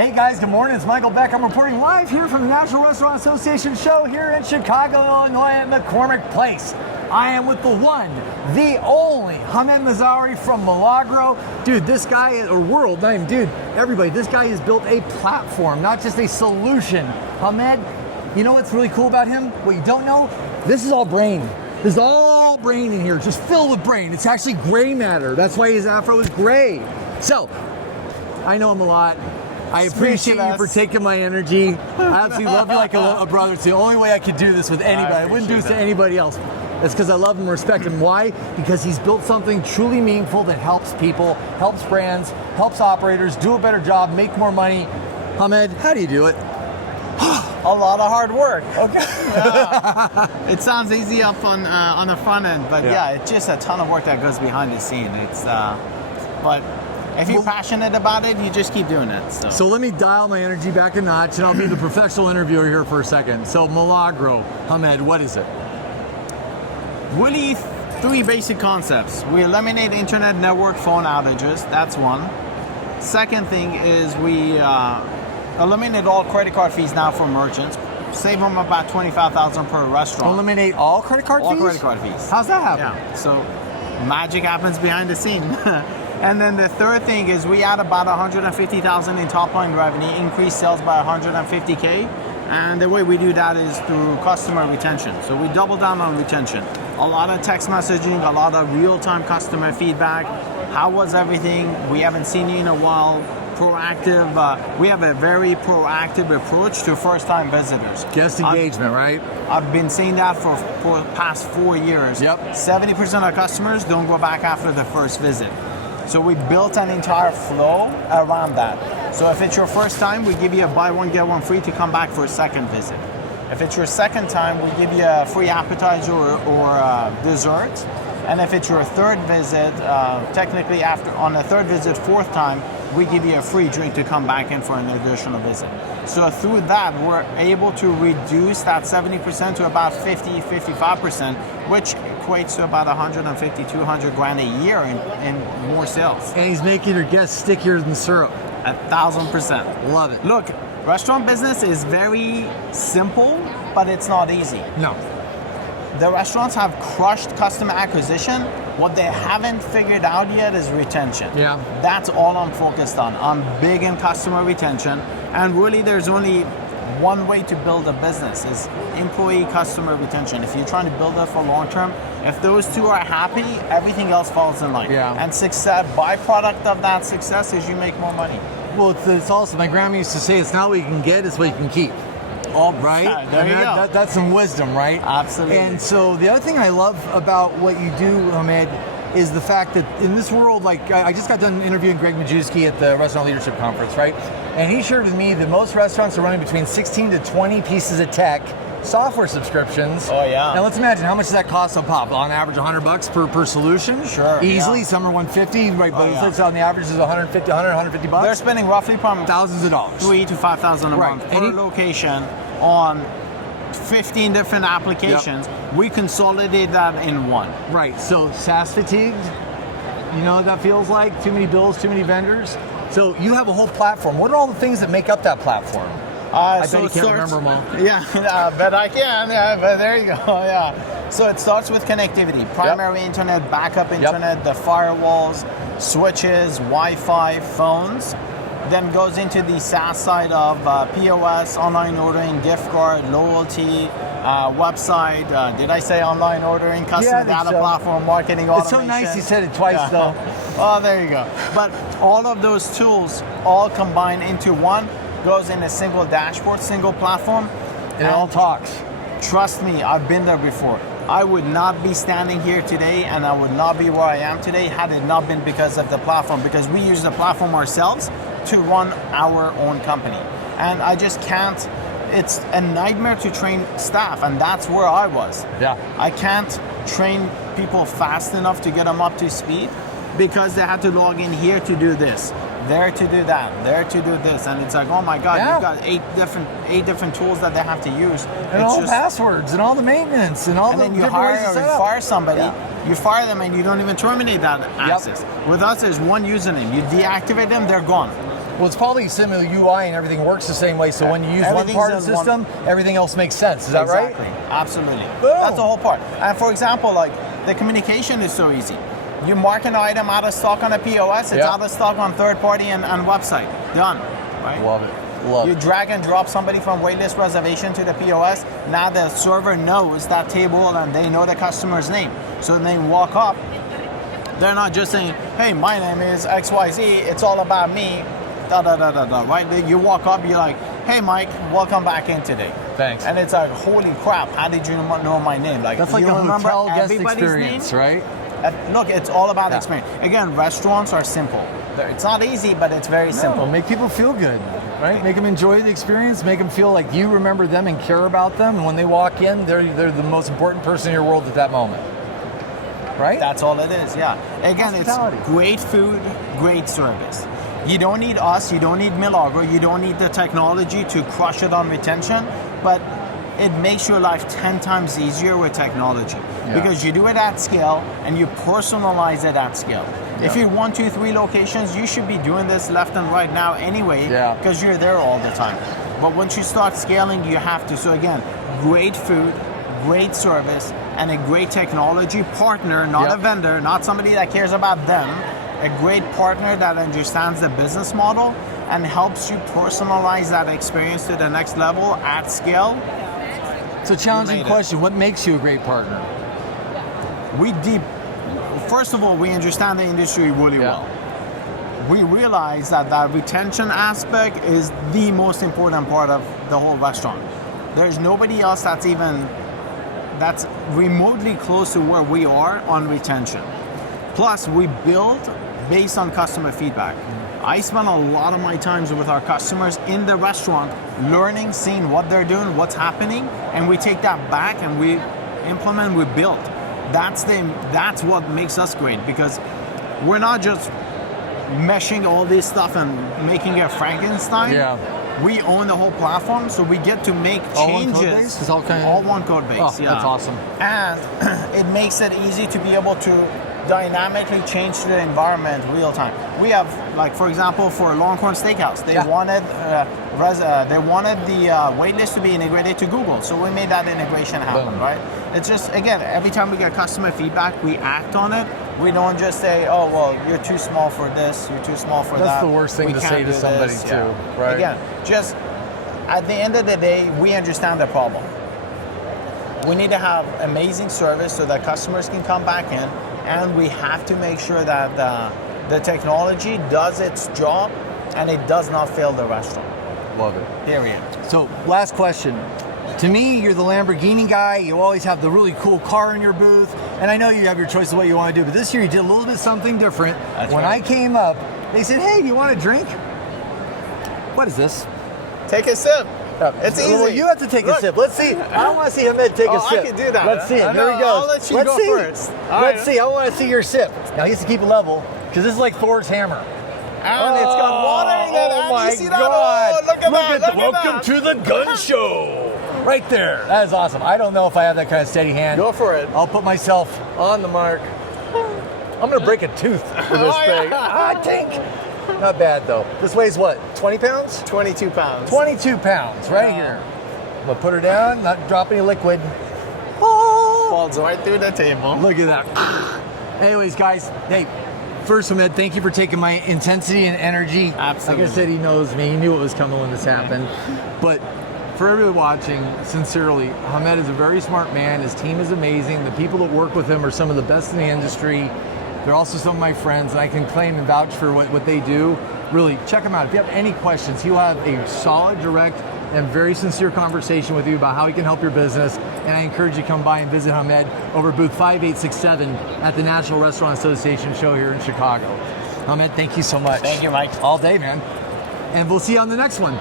Hey guys, good morning. It's Michael Beck. I'm reporting live here from the National Restaurant Association show here in Chicago, Illinois at McCormick Place. I am with the one, the only Hamed Mazouri from Milagro. Dude, this guy, everybody, this guy has built a platform, not just a solution. Hamed, you know what's really cool about him? What you don't know? This is all brain. This is all brain in here, just filled with brain. It's actually gray matter. That's why his afro is gray. So, I know him a lot. I appreciate you for taking my energy. I absolutely love you like a brother. It's the only way I could do this with anybody. I wouldn't do this to anybody else. That's because I love him and respect him. Why? Because he's built something truly meaningful that helps people, helps brands, helps operators do a better job, make more money. Hamed, how do you do it? A lot of hard work. Okay. Yeah. It sounds easy up on the front end, but yeah, it's just a ton of work that goes behind the scene. It's but if you're passionate about it, you just keep doing it. So let me dial my energy back a notch, and I'll be the professional interviewer here for a second. So Milagro, Hamed, what is it? Really, three basic concepts. We eliminate internet network phone outages. That's one. Second thing is we eliminate all credit card fees now for merchants. Save them about $25,000 per restaurant. Eliminate all credit card fees? All credit card fees. How's that happen? Yeah. So magic happens behind the scene. And then the third thing is we add about $150,000 in top line revenue, increase sales by $150K. And the way we do that is through customer retention. So we double down on retention. A lot of text messaging, a lot of real-time customer feedback. How was everything? We haven't seen you in a while. Proactive. We have a very proactive approach to first-time visitors. Guest engagement, right? I've been saying that for the past 4 years. Yep. 70% of customers don't go back after the first visit. So we built an entire flow around that. So if it's your first time, we give you a buy one, get one free to come back for a second visit. If it's your second time, we give you a free appetizer or dessert. And if it's your third visit, technically on the third visit, fourth time, we give you a free drink to come back in for an additional visit. So through that, we're able to reduce that 70% to about 50-55%, which equates to about 150, 200 grand a year in more sales. And he's making your guests stickier than syrup. 1,000%. Love it. Look, restaurant business is very simple, but it's not easy. No. The restaurants have crushed customer acquisition. What they haven't figured out yet is retention. Yeah. That's all I'm focused on. I'm big in customer retention. And really, there's only one way to build a business is employee customer retention. If you're trying to build it for long term, if those two are happy, everything else falls in line. Yeah. And success, byproduct of that success is you make more money. Well, it's also, my grandma used to say, it's not what you can get, it's what you can keep. All right? There you go. That's some wisdom, right? Absolutely. And so the other thing I love about what you do, Hamed, is the fact that in this world, like I just got done interviewing Greg Majewski at the Restaurant Leadership Conference, right? And he shared with me that most restaurants are running between 16 to 20 pieces of tech, software subscriptions. Oh yeah. Now let's imagine how much does that cost a pop? On average, $100 per solution. Sure. Easily, yeah. some are 150, right? But it's on the average is 150, $150. They're spending roughly from thousands of dollars, $3,000 to $5,000 a month per location on 15 different applications. Yep. We consolidate that in one. Right. So SaaS fatigued. You know what that feels like? Too many bills, too many vendors. So you have a whole platform. What are all the things that make up that platform? I bet you can't remember them all. Yeah, I bet I can. Yeah, but there you go. Yeah. So it starts with connectivity, primary internet, backup internet, the firewalls, switches, Wi-Fi, phones. Then goes into the SaaS side of POS, online ordering, gift card, loyalty, website. Did I say online ordering, customer data platform, marketing automation? It's so nice you said it twice though. Oh, there you go. But all of those tools all combine into one, goes in a single dashboard, single platform. And it all talks. Trust me, I've been there before. I would not be standing here today and I would not be where I am today had it not been because of the platform, because we use the platform ourselves to run our own company. And I just can't, it's a nightmare to train staff, and that's where I was. Yeah. I can't train people fast enough to get them up to speed because they had to log in here to do this, there to do that, there to do this, and it's like, oh my God, you've got eight different tools that they have to use. And all the passwords and all the maintenance and all the then you different hire ways to or set up. fire somebody, you fire them and you don't even terminate that access. With us, there's one username. You deactivate them, they're gone. Well, it's probably similar UI and everything works the same way. So when you use one Everything's part of the in one- system, everything else makes sense. Is that Exactly. right? Absolutely. Boom. That's the whole part. And for example, like the communication is so easy. You mark an item out of stock on a POS, it's Yeah. out of stock on third party and website. Done. Right? Love it. Love You it. drag and drop somebody from waitlist reservation to the POS. Now the server knows that table and they know the customer's name. So when they walk up, they're not just saying, hey, my name is XYZ, it's all about me, da da da da da, right? You walk up, you're like, hey, Mike, welcome back in today. Thanks. And it's like, holy crap, how did you know my name? Like, That's like you a remember hotel guest everybody's experience, name? right? Look, it's all about Yeah. experience. Again, restaurants are simple. It's not easy, but it's very simple. No, make people feel good, right? Make them enjoy the experience. Make them feel like you remember them and care about them. And when they walk in, they're the most important person in your world at that moment, right? That's all it is, yeah. Again, Hospitality. it's great food, great service. You don't need us, you don't need Milagro, you don't need the technology to crush it on retention, but it makes your life 10 times easier with technology because you do it at scale and you personalize it at scale. If you're 1, 2, 3 locations, you should be doing this left and right now anyway because you're there all the time. But once you start scaling, you have to. So again, great food, great service, and a great technology partner, not a vendor, not somebody that cares about them, a great partner that understands the business model and helps you personalize that experience to the next level at scale. It's a challenging question. What makes you a great partner? First of all, we understand the industry really well. We realize that that retention aspect is the most important part of the whole restaurant. There's nobody else that's remotely close to where we are on retention. Plus, we build based on customer feedback. I spend a lot of my times with our customers in the restaurant, learning, seeing what they're doing, what's happening, and we take that back and we implement, we build. That's what makes us great because we're not just meshing all this stuff and making it Frankenstein. We own the whole platform, so we get to make changes. All one code base. Oh, that's awesome. And it makes it easy to be able to dynamically change the environment real time. We have, like for example, for Longhorn Steakhouse, they wanted the waitlist to be integrated to Google, so we made that integration happen. Right? It's just again, every time we get customer feedback, we act on it. We don't just say, "Oh, well, you're too small for this, you're too small for that." That's the worst thing to say to somebody too, right? Again, just at the end of the day, we understand the problem. We need to have amazing service so that customers can come back in, and we have to make sure that the technology does its job and it does not fail the restaurant. Love it. Period. So, last question. To me, you're the Lamborghini guy. You always have the really cool car in your booth. And I know you have your choice of what you want to do, but this year you did a little bit something different. When I came up, they said, hey, do you want a drink? What is this? Take a sip. It's easy. Well, you have to take a sip. Let's see. I don't want to see Hamed take a sip. I can do that. Let's see it. Here we go. I'll let you go first. Let's see. I want to see your sip. Now, he has to keep it level because this is like Thor's hammer. And it's got water in it. Oh, my you see that? God. Oh, look at that. Welcome to the gun show. Right there. That is awesome. I don't know if I have that kind of steady hand. Go for it. I'll put myself on the mark. I'm going to break a tooth for this thing. Tink. Not bad, though. This weighs what, 20 pounds? 22 pounds. 22 pounds, right here. I'm going to put her down, not drop any liquid. Falls right through the table. Look at that. Anyways, guys, hey, first, Hamed, thank you for taking my intensity and energy. Absolutely. Like I said, he knows me. He knew what was coming when this happened. But for everybody watching, sincerely, Hamed is a very smart man. His team is amazing. The people that work with him are some of the best in the industry. They're also some of my friends, and I can claim and vouch for what they do. Really, check them out. If you have any questions, he'll have a solid, direct, and very sincere conversation with you about how he can help your business. And I encourage you to come by and visit Hamed over booth 5867 at the National Restaurant Association show here in Chicago. Hamed, thank you so much. Thank you, Mike. All day, man. And we'll see you on the next one.